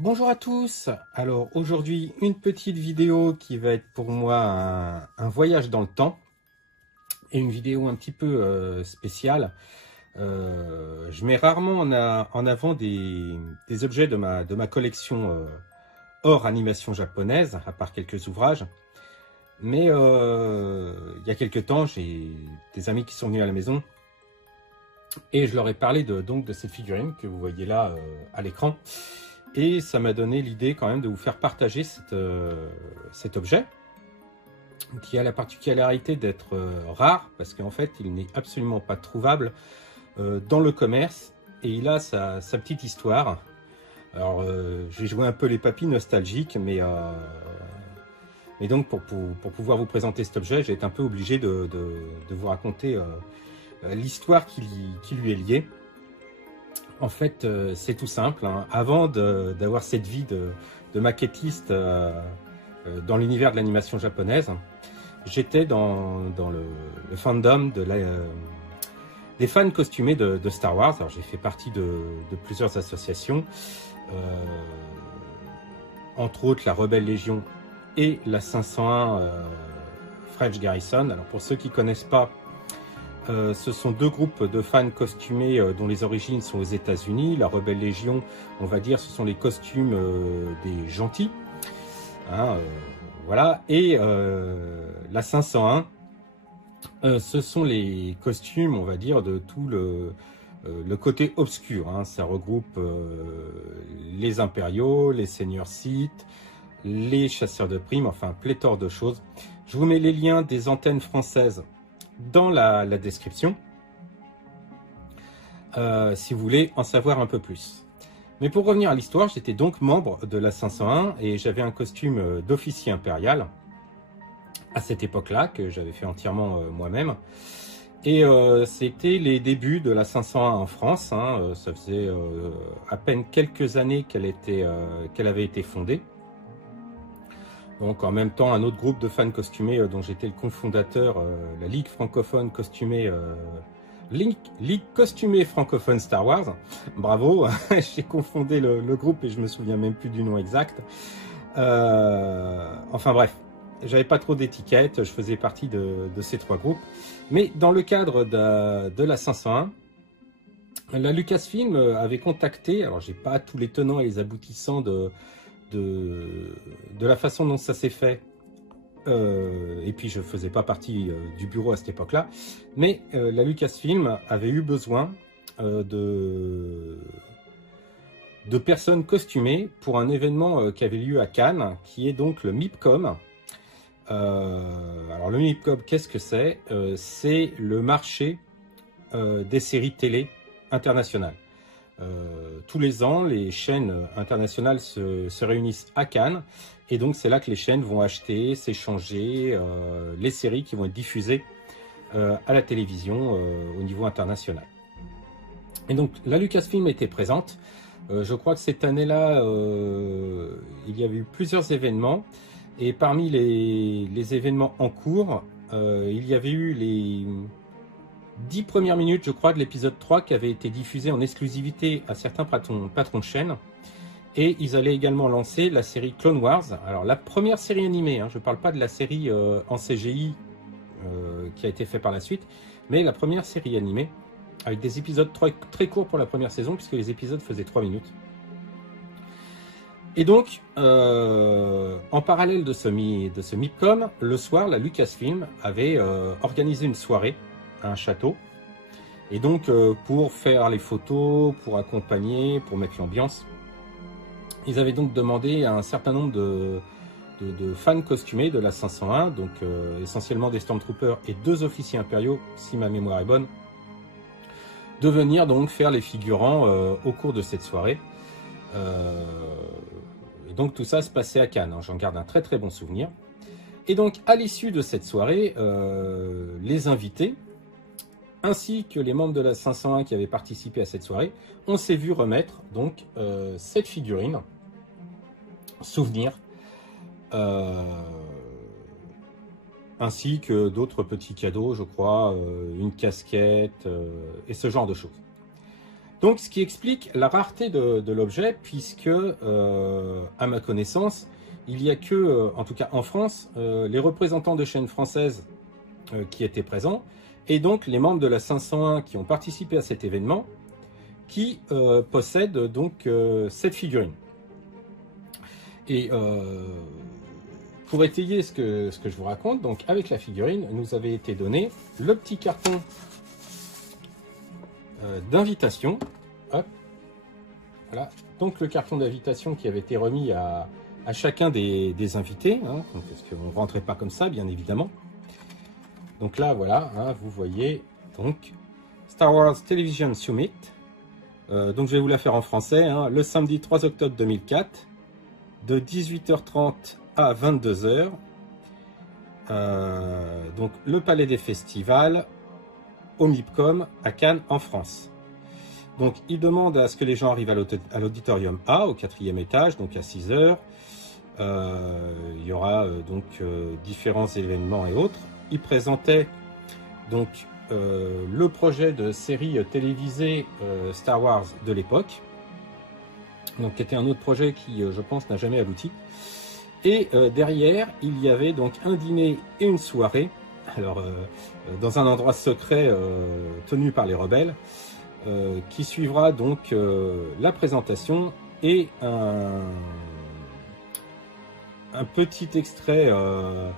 Bonjour à tous. Alors aujourd'hui une petite vidéo qui va être pour moi un voyage dans le temps et une vidéo un petit peu spéciale. Je mets rarement en avant des objets de ma collection hors animation japonaise, à part quelques ouvrages. Mais il y a quelques temps, j'ai des amis qui sont venus à la maison et je leur ai parlé donc de cette figurine que vous voyez là à l'écran. Et ça m'a donné l'idée quand même de vous faire partager cet objet qui a la particularité d'être rare parce qu'en fait il n'est absolument pas trouvable dans le commerce et il a sa petite histoire. Alors j'ai joué un peu les papis nostalgiques mais donc pour pouvoir vous présenter cet objet j'ai été un peu obligé de vous raconter l'histoire qui lui est liée. En fait, c'est tout simple. Hein. Avant d'avoir cette vie de maquettiste dans l'univers de l'animation japonaise, j'étais dans le fandom des fans costumés de Star Wars. Alors, j'ai fait partie de plusieurs associations, entre autres la Rebelle Légion et la 501 French Garrison. Alors, pour ceux qui ne connaissent pas, ce sont deux groupes de fans costumés dont les origines sont aux États-Unis. La Rebelle Légion, on va dire, ce sont les costumes des gentils. Hein, voilà. Et la 501, ce sont les costumes, on va dire, de tout le côté obscur. Hein. Ça regroupe les impériaux, les seigneurs Sith, les chasseurs de primes, enfin pléthore de choses. Je vous mets les liens des antennes françaises dans la description, si vous voulez en savoir un peu plus. Mais pour revenir à l'histoire, j'étais donc membre de la 501 et j'avais un costume d'officier impérial à cette époque-là, que j'avais fait entièrement moi-même. Et c'était les débuts de la 501 en France, hein, ça faisait à peine quelques années qu'elle avait été fondée. Donc en même temps, un autre groupe de fans costumés dont j'étais le cofondateur, la Ligue francophone costumée, Ligue costumée francophone Star Wars. Bravo, j'ai confondé le groupe et je me souviens même plus du nom exact. Enfin bref, j'avais pas trop d'étiquettes, je faisais partie de ces trois groupes. Mais dans le cadre de la 501, la Lucasfilm avait contacté, alors j'ai pas tous les tenants et les aboutissants de la façon dont ça s'est fait, et puis je faisais pas partie du bureau à cette époque-là, mais la Lucasfilm avait eu besoin de personnes costumées pour un événement qui avait lieu à Cannes, qui est donc le MIPCOM. Alors le MIPCOM, qu'est-ce que c'est? C'est le marché des séries télé internationales. Tous les ans, les chaînes internationales se réunissent à Cannes et donc c'est là que les chaînes vont acheter, s'échanger les séries qui vont être diffusées à la télévision au niveau international. Et donc la Lucasfilm était présente. Je crois que cette année-là, il y avait eu plusieurs événements et parmi les événements en cours, il y avait eu les 10 premières minutes, je crois, de l'épisode 3 qui avait été diffusé en exclusivité à certains patrons de chaîne. Et ils allaient également lancer la série Clone Wars. Alors la première série animée, hein, je ne parle pas de la série en CGI qui a été fait par la suite, mais la première série animée, avec des épisodes très courts pour la première saison, puisque les épisodes faisaient 3 minutes. Et donc, en parallèle de ce MIPCOM, le soir, la Lucasfilm avait organisé une soirée à un château. Et donc, pour faire les photos, pour accompagner, pour mettre l'ambiance, ils avaient donc demandé à un certain nombre de fans costumés de la 501, donc essentiellement des Stormtroopers et 2 officiers impériaux, si ma mémoire est bonne, de venir donc faire les figurants au cours de cette soirée. Et donc tout ça se passait à Cannes, hein, j'en garde un très très bon souvenir. Et donc à l'issue de cette soirée, les invités, ainsi que les membres de la 501 qui avaient participé à cette soirée, on s'est vu remettre donc cette figurine souvenir, ainsi que d'autres petits cadeaux, je crois, une casquette et ce genre de choses. Donc, ce qui explique la rareté de l'objet, puisque, à ma connaissance, il n'y a que, en tout cas en France, les représentants de chaînes françaises qui étaient présents, et donc les membres de la 501 qui ont participé à cet événement, qui possèdent donc cette figurine. Et pour étayer ce que je vous raconte, donc avec la figurine, nous avait été donné le petit carton d'invitation. Hop, voilà. Donc le carton d'invitation qui avait été remis à chacun des invités, hein, parce qu'on ne rentrait pas comme ça, bien évidemment. Donc là, voilà, hein, vous voyez, donc Star Wars Television Summit. Donc je vais vous la faire en français, hein, le samedi 3 octobre 2004, de 18h30 à 22h. Donc le Palais des Festivals, au MIPCOM, à Cannes, en France. Donc il demande à ce que les gens arrivent à l'auditorium A, au 4e étage, donc à 6h. Il y aura donc différents événements et autres. Il présentait donc le projet de série télévisée Star Wars de l'époque, donc qui était un autre projet qui, je pense, n'a jamais abouti. Et derrière, il y avait donc un dîner et une soirée, alors dans un endroit secret tenu par les rebelles, qui suivra donc la présentation et un petit extrait, un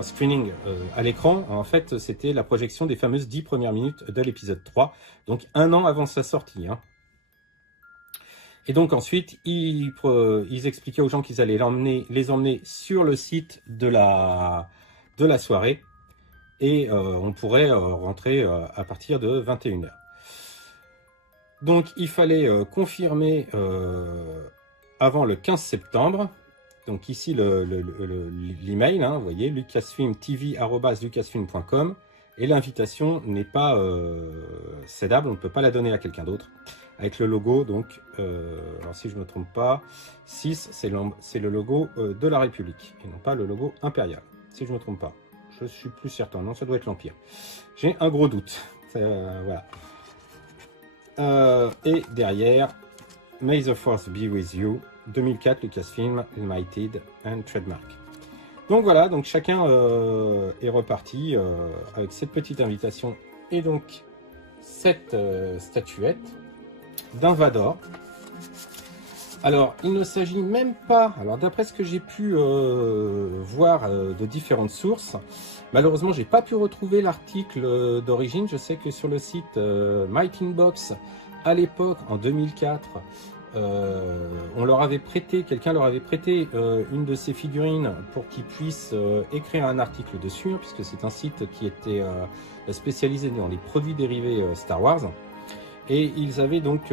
screening à l'écran. En fait, c'était la projection des fameuses 10 premières minutes de l'épisode 3, donc un an avant sa sortie, hein. Et donc ensuite, ils expliquaient aux gens qu'ils allaient les emmener sur le site de la soirée, et on pourrait rentrer à partir de 21h. Donc il fallait confirmer avant le 15 septembre. Donc ici l'email, hein, vous voyez, lucasfilmtv@lucasfilm.com, et l'invitation n'est pas cédable, on ne peut pas la donner à quelqu'un d'autre. Avec le logo, donc, alors si je ne me trompe pas, 6, c'est le logo de la République, et non pas le logo impérial, si je ne me trompe pas. Je suis plus certain, non, ça doit être l'Empire. J'ai un gros doute, voilà. Et derrière, May the Force be with you, 2004, Lucasfilm, Limited and Trademark. Donc voilà, donc chacun est reparti avec cette petite invitation et donc cette statuette d'un Vador. Alors, il ne s'agit même pas, alors d'après ce que j'ai pu voir de différentes sources, malheureusement, j'ai pas pu retrouver l'article d'origine. Je sais que sur le site Mighty Box, à l'époque, en 2004, on leur avait prêté, quelqu'un leur avait prêté une de ces figurines pour qu'ils puissent écrire un article dessus, hein, puisque c'est un site qui était spécialisé dans les produits dérivés Star Wars. Et ils avaient donc,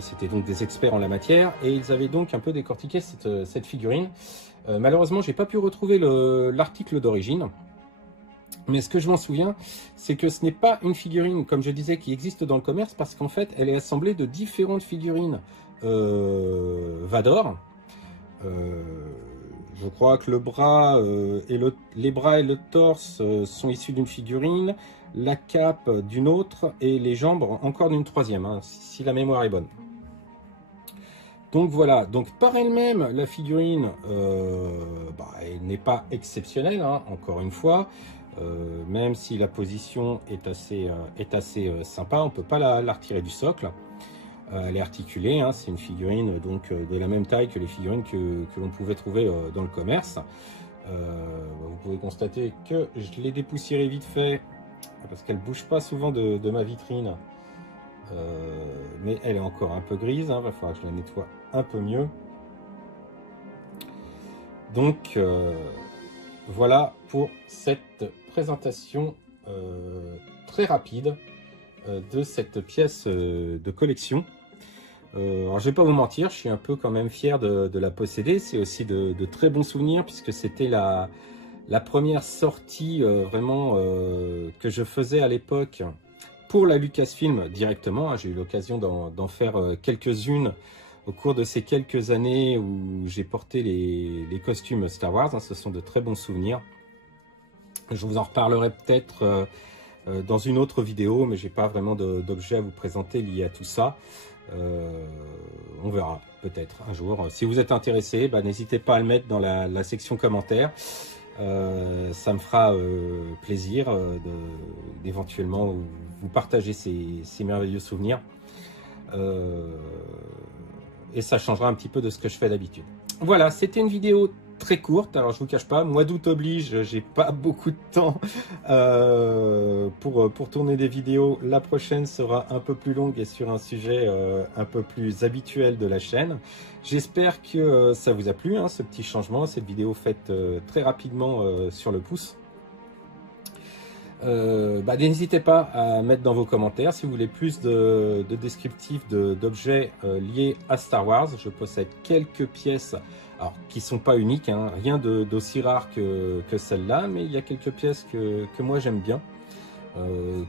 c'était donc des experts en la matière, et ils avaient donc un peu décortiqué cette figurine. Malheureusement, j'ai pas pu retrouver l'article d'origine. Mais ce que je m'en souviens, c'est que ce n'est pas une figurine, comme je disais, qui existe dans le commerce, parce qu'en fait, elle est assemblée de différentes figurines Vador. Je crois que le bras les bras et le torse sont issus d'une figurine, la cape d'une autre, et les jambes encore d'une troisième, hein, si la mémoire est bonne. Donc voilà, donc par elle-même, la figurine, elle n'est pas exceptionnelle, hein, encore une fois. Même si la position est assez sympa, on ne peut pas la retirer du socle. Elle est articulée, hein, c'est une figurine donc de la même taille que les figurines que l'on pouvait trouver dans le commerce. Vous pouvez constater que je l'ai dépoussiérée vite fait, parce qu'elle ne bouge pas souvent de ma vitrine. Mais elle est encore un peu grise, hein, va falloir que je la nettoie un peu mieux. Donc voilà pour cette présentation très rapide de cette pièce de collection. Alors je vais pas vous mentir, je suis un peu quand même fier de la posséder. C'est aussi de très bons souvenirs, puisque c'était la première sortie vraiment que je faisais à l'époque pour la Lucasfilm directement. J'ai eu l'occasion d'en faire quelques-unes au cours de ces quelques années où j'ai porté les costumes Star Wars. Ce sont de très bons souvenirs. Je vous en reparlerai peut-être dans une autre vidéo, mais j'ai pas vraiment d'objet à vous présenter lié à tout ça. On verra peut-être un jour. Si vous êtes intéressé, n'hésitez pas à le mettre dans la section commentaires. Ça me fera plaisir d'éventuellement vous partager ces merveilleux souvenirs. Et ça changera un petit peu de ce que je fais d'habitude. Voilà, c'était une vidéo très courte. Alors je vous cache pas, mois d'août oblige, j'ai pas beaucoup de temps pour tourner des vidéos. La prochaine sera un peu plus longue et sur un sujet un peu plus habituel de la chaîne. J'espère que ça vous a plu, hein, ce petit changement, cette vidéo faite très rapidement sur le pouce. N'hésitez pas à mettre dans vos commentaires si vous voulez plus de descriptifs d'objets liés à Star Wars. Je possède quelques pièces, alors qui sont pas uniques, hein, rien d'aussi rare que celle-là, mais il y a quelques pièces que moi j'aime bien,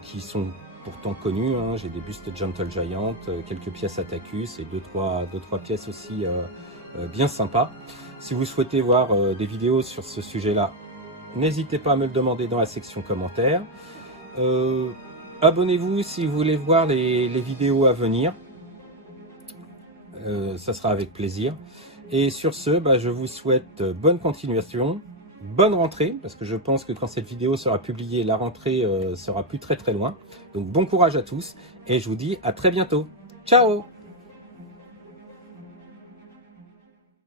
qui sont pourtant connues, hein. J'ai des bustes Gentle Giant, quelques pièces Atticus et deux trois pièces aussi bien sympas. Si vous souhaitez voir des vidéos sur ce sujet-là, n'hésitez pas à me le demander dans la section commentaires. Abonnez-vous si vous voulez voir les vidéos à venir. Ça sera avec plaisir. Et sur ce, je vous souhaite bonne continuation, bonne rentrée, parce que je pense que quand cette vidéo sera publiée, la rentrée sera plus très loin. Donc bon courage à tous, et je vous dis à très bientôt. Ciao!